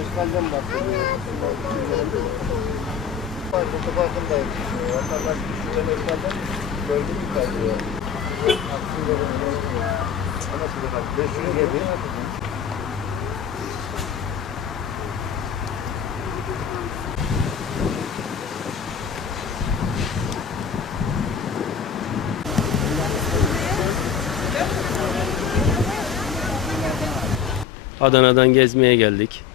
Eskalden bahsediyor. Otoparkındayım. Vatandaş düşüren eskalden bölge mi kaybıyor? Aksiyonları Ama şurada bak 500 gibi. Adana'dan gezmeye geldik.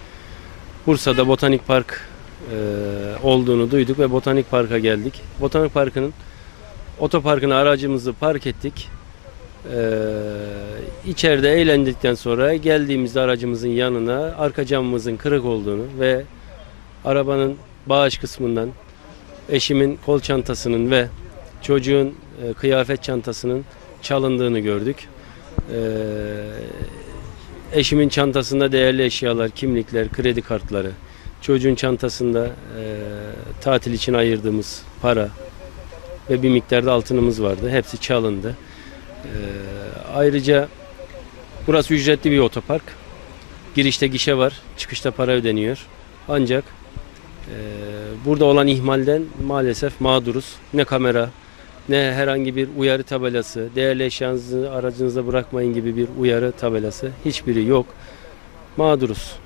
Bursa'da Botanik Park e, olduğunu duyduk ve Botanik Park'a geldik. Botanik Park'ın otoparkına aracımızı park ettik. E, içeride eğlendikten sonra geldiğimizde aracımızın yanına arka camımızın kırık olduğunu ve arabanın bağış kısmından eşimin kol çantasının ve çocuğun e, kıyafet çantasının çalındığını gördük. E, Eşimin çantasında değerli eşyalar, kimlikler, kredi kartları. Çocuğun çantasında e, tatil için ayırdığımız para ve bir miktarda altınımız vardı. Hepsi çalındı. E, ayrıca burası ücretli bir otopark. Girişte gişe var, çıkışta para ödeniyor. Ancak e, burada olan ihmalden maalesef mağduruz. Ne kamera, ne herhangi bir uyarı tabelası, değerli eşyanızı aracınıza bırakmayın gibi bir uyarı tabelası hiçbiri yok. Mağduruz.